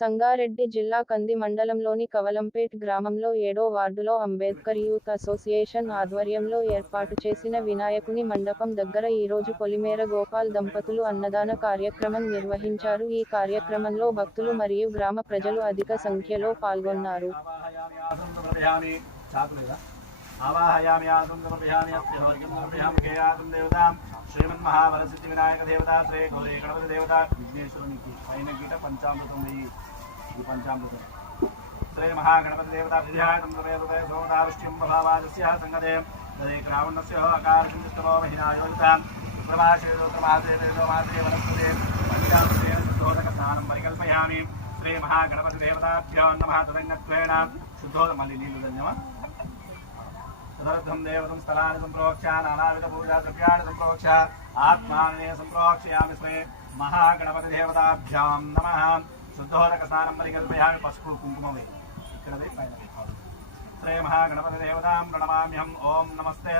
సంగారెడ్డి జిల్లా కంది మండలంలోని కవలంపేట్ గ్రామంలో ఏడో వార్డులో అంబేద్కర్ యూత్ అసోసియేషన్ ఆధ్వర్యంలో ఏర్పాటు చేసిన వినాయకుని మండపం దగ్గర ఈరోజు పొలిమేర గోపాల్ దంపతులు అన్నదాన కార్యక్రమం నిర్వహించారు. ఈ కార్యక్రమంలో భక్తులు మరియు గ్రామ ప్రజలు అధిక సంఖ్యలో పాల్గొన్నారు. ఆవాహయామి ఆసం సమర్పయామి అస్యోర్గం సమర్పయామి కేయాసం దేవతాం. శ్రీమన్మహావరసిద్ధి వినాయక దేవత శ్రీ గౌరీ గణపతి దేవత. విఘ్నేశ్వరునికి పైన గీట పంచామృతం వెయ్యి ఈ పంచామృతం. శ్రీ మహాగణపతి దేవత విధ్యాతం సమేత సోమదావిష్ట్యం ప్రభావాదస్య సంగదే తదే రావణస్య అకారచిందిస్తమో మహినాయోజితాం సుప్రభాషే సుప్రభాసే వేదోమాసే వనస్పతే. పంచామృతేన శుద్ధోదక స్నానం పరికల్పయామి. శ్రీ మహాగణపతి దేవతాభ్యో నమః తదంగత్వేన శుద్ధోద మళ్ళీ నీళ్ళు ధన్యమా? తదర్థం దేవతం స్థలాన్ని సంప్రోక్ష నానావిధ పూజా ద్రవ్యాన్ని సంప్రోక్ష ఆత్మానే సంప్రోక్షయామి స్మే మహాగణపతి దేవతాభ్యాం నమ శుద్ధోదక స్నానం పరికల్పయామి పసుపు కుంకుమవే ఇక్కడదే పైన శ్రీ మహాగణపతి దేవతాం ప్రణమామ్యం ఓం నమస్తే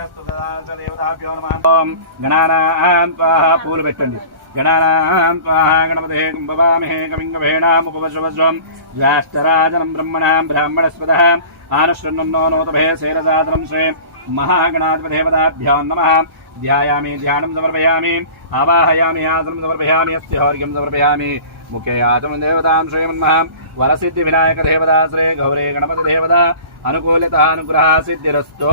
దేవతాభ్యో నమ ఓం గణానాం త్వాహ పూలు పెట్టండి। గణానాం త్వాహ గణపతే కుంభవామహే కవింగభేణాముపవశవస్వం జ్యేష్ఠరాజనం బ్రహ్మణాం బ్రాహ్మణస్పదః ఆనుశృణ్వన్నో నోతభే శైరసాదరం శ్రీ మహాగణాధిపదేవతాభ్యాం నమ ధ్యాయామి ధ్యానం సమర్పయామి ఆవాహయామి ఆసనం సమర్పయామి అస్త్యహోర్ఘ్యం సమర్పయామి ముఖే ఆచమం దేవతాం శ్రీమన్మహ వరసిద్ధి వినాయక దేవతా శ్రీ గౌరీ గణపతి దేవత అనుకూలిత అనుగ్రహ సిద్ధిరస్తో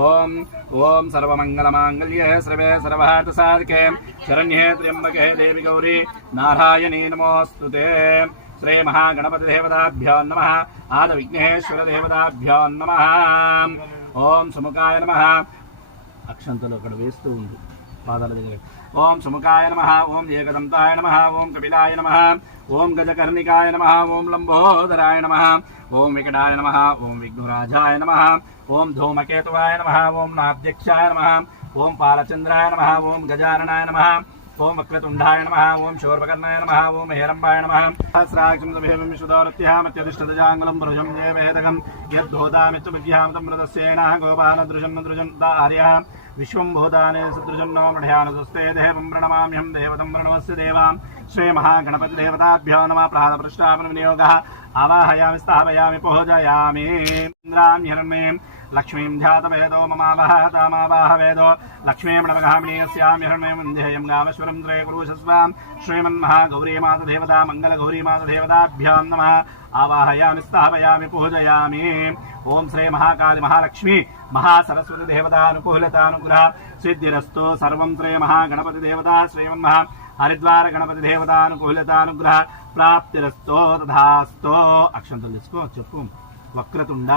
ఓం ఓం సర్వమంగళమాంగళ్యే సర్వే సర్వార్థ సాధికే శరణ్యే త్ర్యంబకే దేవి గౌరీ నారాయణీ నమోస్తుతే శ్రీ మహాగణపతి దేవతాభ్యో నమ ఆద విఘ్నేశ్వర దేవతాభ్యో నమ ఓం సుముఖాయ నమ అక్షంతలు అక్కడ వేస్తూ ఉంది పాదాల దగ్గర ఓం సుముఖాయ నమ ఓం ఏకదంతాయ నమ ఓం కపిలాయ నమ ఓం గజకర్ణికాయ నమ ఓం లంబోదరాయ నమ ఓం వికటాయ నమ ఓం విఘ్నురాజాయ నమ ఓం ధూమకేతువాయ నమ ఓం నాధ్యక్షాయ నమ ఓం పాలచంద్రాయ నమ ఓం గజారణాయ నమ ఓం వక్రతుండాయ నమ ఓం శోర్పకర్ణాయ నమ ఓం హేరంబాయ నమ సహస్రాక్షం సమేవం విశుద్ధోరత్యామత్యధిష్ఠదజాంగులం భృజం దేవేదకం వేదకం విద్యాం తమృతస్యేన గోపాలదృశం దృజం దార్య विश्वभूताने शत्रुजन्नो मृढयानसस्ते देवं प्रणमाम्यं देवतं प्रणमस्य देवां। श्रीमहागणपतिदेवताभ्यो नमः प्रातप्रष्टापनविनियोगः आवाहयामि, स्थापयामि, पूजयामि। इन्द्रां हिरण्मीं लक्ष्मीं ध्यातवेदो ममावह तामावाहवेदो लक्ष्मीमणमगामिणीयस्यां हिरण्मीं ध्येयं गामश्वरं त्रय कुरुशस्वां श्रीमन्महागौरीमातदेवता, मङ्गलगौरीमातदेवताभ्यां नमः। आवाहयामि, स्थापयामि, पूजयामि। ॐ श्रीमहाकाली महालक्ष्मी। మహాసరస్వతి దేవతానుకూలతానుగ్రహ సిద్ధిరస్తు సర్వం త్రయ మహాగణపతి దేవతా శ్రీమన్మహ హరిద్వార గణపతి దేవతానుకూలతానుగ్రహ ప్రాప్తిరస్తో తథాస్తో. అక్షంతం తెలుసుకో చెప్పు. వక్రతుండ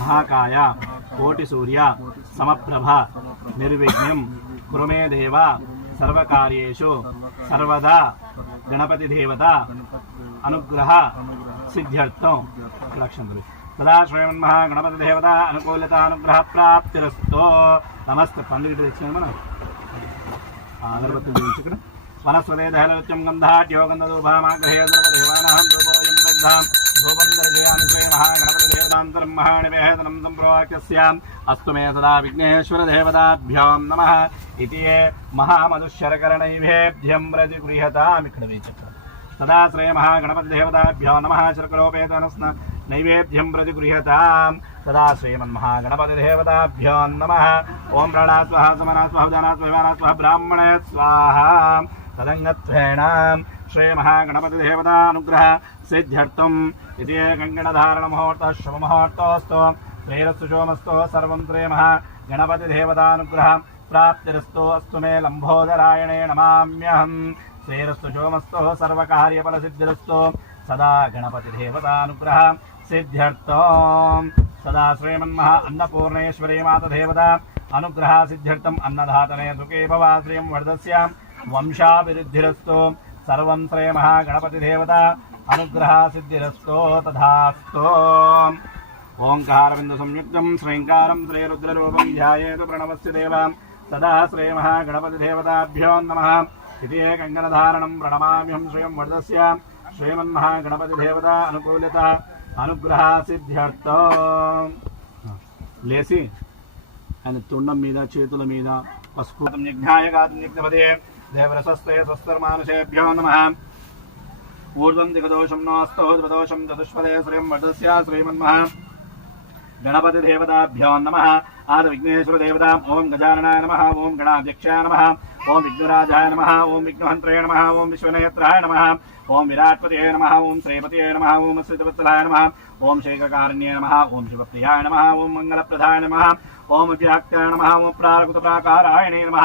మహాకాయ కోటి సూర్య సమప్రభ నిర్విఘ్నం కురమే దేవ సర్వకార్యేషు సర్వదా గణపతి దేవత అనుగ్రహ సిద్ధ్యర్థం. లక్ష్యం తెలుసు తదా శ్రీమన్మహ గణపతి దేవత అనుకూలత అనుగ్రహ ప్రాప్తిరస్తో. నమస్తే. పండుగ తెచ్చిన మనం అగరబత్తి ఇక్కడ. వనస్వదే దహలత్యం గంధాఢ్యో గంధదూభామాగ్రహే సర్వదేవానాహం ధ్రువోయం బద్ధాం. ధూపం శ్రీ మహాగణపతి దేవతాంతరం మహానివేదనం సంప్రోవాక్యస్యాం. అస్తు మే సదా విఘ్నేశ్వర దేవతాభ్యాం నమః. ఇతి ఏ మహామధుశరకరణైవేభ్యం ప్రతిగృహతాం ఇక్కడ వేచక్రం తదా శ్రీ మహాగణపతి దేవతాభ్యో నమః. శర్కలోపేతనస్న నైవేద్యం ప్రతిగృహతాం తదా సదా శ్రీమన్మహాగణపతిదేవతాభ్యో నమ ఓం ప్రణా స్వహ సమనా స్వహ ఉదానా స్వహ విమానా స్వహ బ్రాహ్మణ స్వాహ తదంగత్వేణ శ్రీ మహాగణపతి సిద్ధ్యర్థం ఇది కంకణధారణ ముహూర్త శుభ ముహూర్తోస్తు శోమస్తో సర్వం శ్రీ మహా ప్రాప్తిరస్తో దేవతానుగ్రహ అస్తు మే లంబోదరాయణే నమామ్యహం శ్రీరస్సు శోమస్తో సర్వకార్యఫలసిద్ధిరస్తో సదా గణపతిదేవతానుగ్రహ సిద్ధ్యర్థం సదా శ్రీమన్మహ అన్నపూర్ణేశ్వరీ మాత దేవత అనుగ్రహ సిద్ధ్యర్థం అన్నదాతనే సుఖే భవా వరదస్యాం వంశాభివృద్ధిరస్తో సర్వం శ్రేమ గణపతి దేవత అనుగ్రహ సిద్ధిరస్తో తథాస్తో ఓంకారబిందు సంయుక్తం శ్రీంకారం శ్రీరుద్రరూపం ధ్యాయేతు ప్రణవస్య దేవాం సదా శ్రేమ గణపతి దేవతాభ్యో నమ ఇది కంకణధారణం ప్రణమామ్యం శ్రీయం వరదస్య శ్రీమన్మహా గణపతి దేవత అనుకూలిత అనుగ్రహ సిద్ధ్యర్థం లేచి ఆయన తుండం మీద చేతుల మీద పసుపు నిఘ్నాయ కాదుపదే దేవరసస్తయ స్వస్తర్మానుషేభ్యో నమ. ఊర్ధం దిగదోషం నాస్తోద్వదోషం చతుష్పదే శ్రీం వటస్యా శ్రీమన్మహ. గణపతి దేవతాభ్యో నమ. ఆద విఘ్నేశ్వర దేవతాం ఓం గజాననాయ నమ. ఓం గణాధ్యక్షాయ నమ. ఓం విఘ్నురాజాయ నమ ఓం విఘ్నహంత్రయ నమ ఓం విశ్వనయత్రాయ నమ ఓం విరాట్పతయ నమ ఓం శ్రీపతయ నమ ఓం శ్రీతవత్సలాయ నమ ఓం శేఖకారణ్యే నమ ఓం శివప్రియాయ నమ ఓం మంగళప్రదాయ నమ ఓం వ్యాక్తాయ నమ ఓం ప్రారకుత ప్రాకారాయణే నమ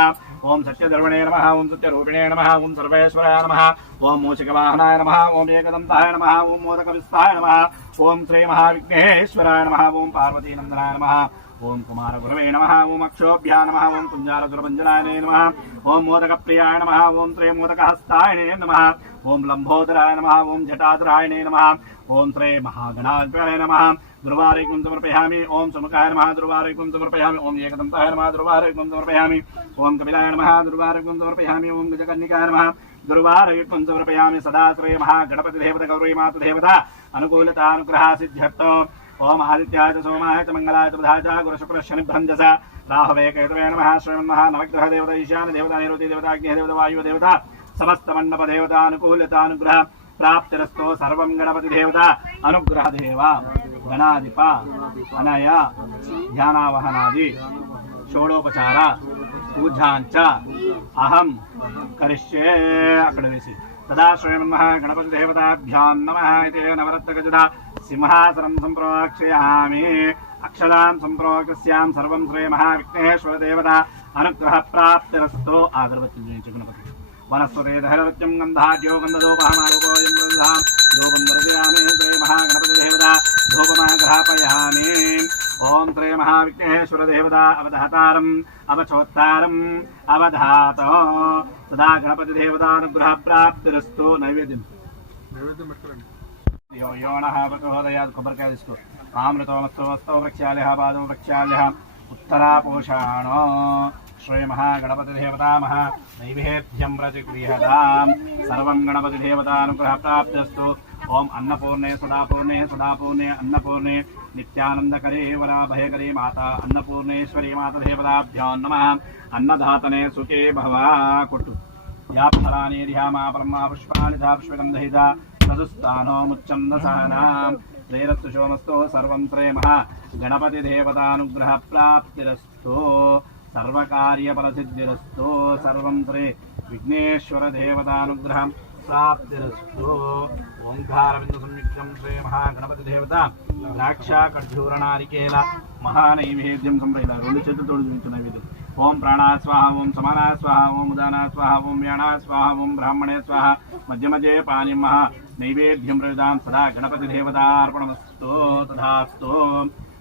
ఓం సత్యధర్మణే నమ ఓం సత్యరూపిణే నమ ఓం సర్వేశ్వరాయ నమ ఓం మూషికవాహనాయ నమ ఓం ఏకదంతాయ నమ ఓం మోదకవిస్తాయ నమ ఓం శ్రీ మహావిఘ్నేశ్వరాయ నమ ఓం పార్వతీనందనాయ నమ ఓం కుమారగురవే నమ ఓం అక్షోభ్యా నమ ఓం కుంజారదురభంజనాయనే నమ ఓం మోదకప్రియాయ నమ ఓం త్రయమోదకహస్తాయనే నమ ఓం లంబోదరాయ నమ ఓం జటాధరాయనే నమ ఓం త్రయ మహాగణాధిపరే నమ ధ్రువారేకుం సమర్పయామి ఓం సుముఖాయ నమ ధ్రువారేకుం సమర్పయామి ఓం ఏకదంతాయ నమ ధ్రువారేకుం సమర్పయామి ఓం కపిలాయ నమ ధ్రువారేకుం సమర్పయామి ఓం గజకర్ణికాయ నమ దుర్వారయుక్తం సమర్పయామి సదాశ్రయ మహా గణపతి దేవత గౌరీ మాతృ దేవత అనుకూలతానుగ్రహ సిద్ధ్యర్థం ఓం ఆదిత్యాయ సోమాయ మంగళాయ బుధాయ గురుశుక్రశనిభ్రంజస రాహవే కేతవే నమ. శ్రవన్మ నవగ్రహ దేవత ఈశాన దేవత నిరుతి దేవత అగ్ని దేవత వాయువ దేవత. సమస్త మండప దేవత అనుకూలతానుగ్రహ ప్రాప్తిరస్తో సర్వం గణపతి దేవత. అనుగ్రహ దేవ గణాధిప అనయ ధ్యానావహనాది షోడోపచార పూజాంచ అహం కరిష్యే. అక్కడ వేసి. తదా శ్రవన్మ గణపతి దేవతాభ్యాం నమ. ఇది నవరత్న గజదా సింహాసనం సంప్రోక్షయామి అక్షదాం సంప్రోక్షస్యాం సర్వం శ్రీ మహావిఘ్నేశ్వర దేవత అనుగ్రహ ప్రాప్తిరస్తో ఆగర్వత్యం చేయించు గణపతి వనస్వతే దహరవత్యం గంధాఢ్యో గంధదోపహమారుకోయం గంధాం ధూపం దర్శయామి శ్రీ మహాగణపతి దేవత ధూపమాగ్రహాపయామి ఓం శ్రీ మహావిఘ్నేశ్వర దేవత అవధాతారం అవచోత్తారం అవధాత సదా గణపతి దేవతానుగ్రహ ప్రాప్తిరస్తో నైవేద్యం నైవేద్యం పెట్టుకోండి यो योणः बतुहृदयात् कुबर्कादिस्तु आमृतोमस्तु वस्तौ प्रक्षाल्यः पादौ प्रक्षाल्यः उत्तरापोषाणो श्रेयमः गणपतिदेवतामः नैवेद्यं रजगृहतां सर्वं गणपतिदेवतानुग्रहप्राप्त्यस्तु। ॐ अन्नपूर्णे सुधापूर्णे सुधापूर्णे अन्नपूर्णे। नित्यानन्दकरे वराभयकरे माता, अन्नपूर्णेश्वरी मातदेवताभ्यो नमः। अन्नधातने सुखे भवा कुटु या फलानि ध्यामा ब्रह्मा पुष्पाणि धापुष्पितं పుష్పాని ధా పుష్పగంధహిత తదుస్థానో శ్రీరస్తు సోమస్తో సర్వం శ్రేమ గణపతి దేవతానుగ్రహ ప్రాప్తిరస్తో సర్వకార్యఫలసిద్ధిరస్తో సర్వం శ్రీ విఘ్నేశ్వర దేవతానుగ్రహం ప్రాప్తిరస్తో ఓంకారవిందు సంయుక్తం శ్రీ మహాగణపతి దేవత ద్రాక్ష ఖర్జూర నారికేల మహానైవేద్యం సంప్రదాయ రెండు చేతులతో చూపించిన నైవేద్యం। ఓం ప్రాణా స్వాహ ఓం సమానా స్వాహ ఓం ఉదానా స్వాహ ఓం వ్యాణా స్వాహ ఓం బ్రాహ్మణే స్వాహ మధ్య మధ్యే పాని మహా నైవేద్యం ప్రదాం సదా గణపతి దేవతార్పణమస్తు తథాస్తు.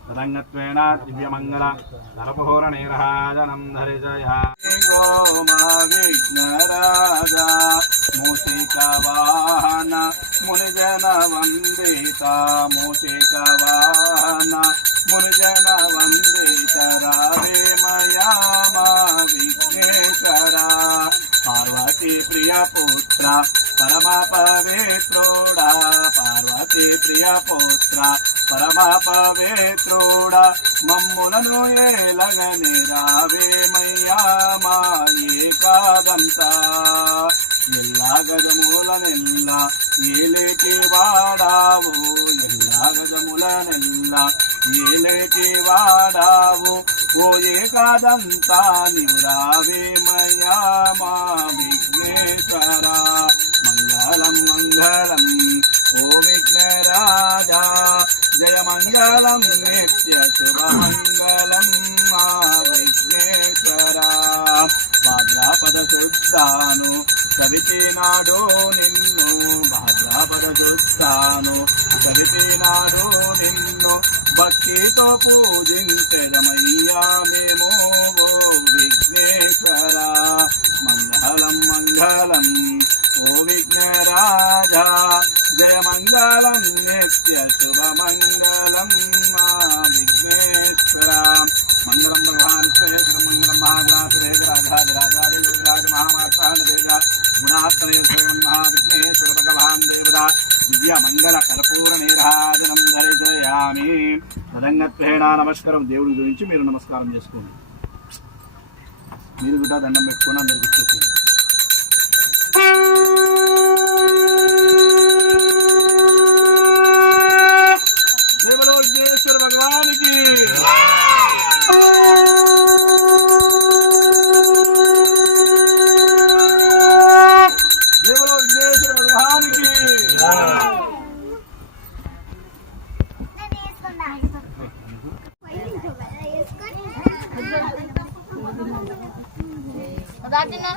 తదంగత్వేన దివ్యమంగళ. నరపహోర నీరహాజనం ధరిజయ గోమా విఘ్నరాజా మూషిక మునిజన వందిత మూషికవాహన మునిజన వందిత రావే విఘ్నేశ్వర. పార్వతీ ప్రియ పుత్ర పరమ పవిత్రోడా పార్వతీ ప్రియ పుత్ర పరమ పవిత్రోడ మమ్ములను ఏలగని రావేమయ్యా మా ఏకాదంత. ఎల్లా గజములనెల్ల ఏలేటి వాడావు? ఎల్లా గజములనెల్ల ఏలేటి వాడావు? ఓ ఏకాదంతా నీవు రావేమయ్యా మా విఘ్నేశ్వర. మంగళం ఓ విఘ్నరాజా జయ మంగళం నిత్య శుభమంగళం మా విఘ్నేశ్వరా. భాద్రాపద శుద్ధాను కవితి నాడు నిన్ను భాద్రాపద శుద్ధాను కవితి నాడు నిన్ను భక్తితో పూజించడమయ్యా మేము ఓ విఘ్నేశ్వరా. మంగళం మంగళం ఓ విఘ్నరాజా జయ మంగళం నిత్య శుభ మంగళం మా విఘ్నేశ్వర. మంగళం భగవాన్ శ్రేయస్కరం మంగళం మహాగ్రాసురేగ రాజాదిరాజాది రాజ మహామాత్రానదేగ గుణాత్రయ శ్రీమన్ మహావిఘ్నేశ్వర భగవాన్ దేవత విద్యామంగళ మంగళ కర్పూర నీరాజనం ధరిజయామి తదంగత్వేణ నమస్కారం. దేవుడి గురించి మీరు నమస్కారం చేసుకోండి. మీరు కూడా దండం పెట్టుకొని అందరికి ఇచ్చేసేయండి. దాటినా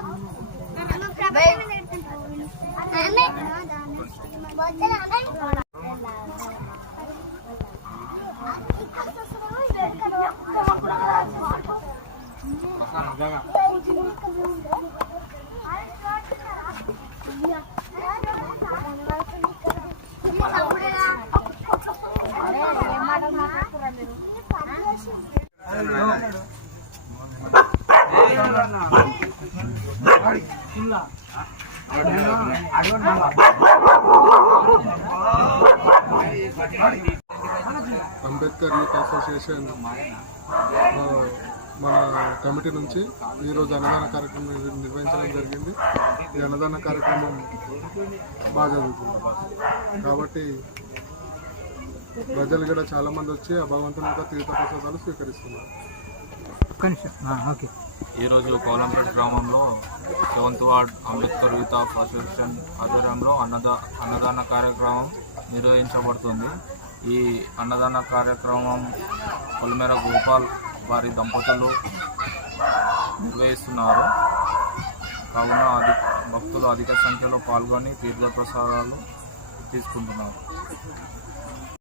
అంబేద్కర్ యూత్ అసోసియేషన్ మన కమిటీ నుంచి ఈరోజు అన్నదాన కార్యక్రమం నిర్- నిర్వహించడం జరిగింది. ఈ అన్నదాన కార్యక్రమం బాగా జరుగుతుంది. కాబట్టి ప్రజలు కూడా చాలా మంది వచ్చి ఆ భగవంతుని యొక్క తీర్థ ప్రసాదాలు స్వీకరిస్తున్నారు ఈరోజు కోలంపేట గ్రామంలో seventh ward Ambedkar youth of association ఆధ్వర్యంలో అన్నదా అన్నదాన కార్యక్రమం నిర్వహించబడుతుంది. ఈ అన్నదాన కార్యక్రమం పొలిమేర గోపాల్ వారి దంపతులు నిర్వహిస్తున్నారు. కావున అధి భక్తులు అధిక సంఖ్యలో పాల్గొని తీర్థప్రసాదాలు తీసుకుంటున్నారు.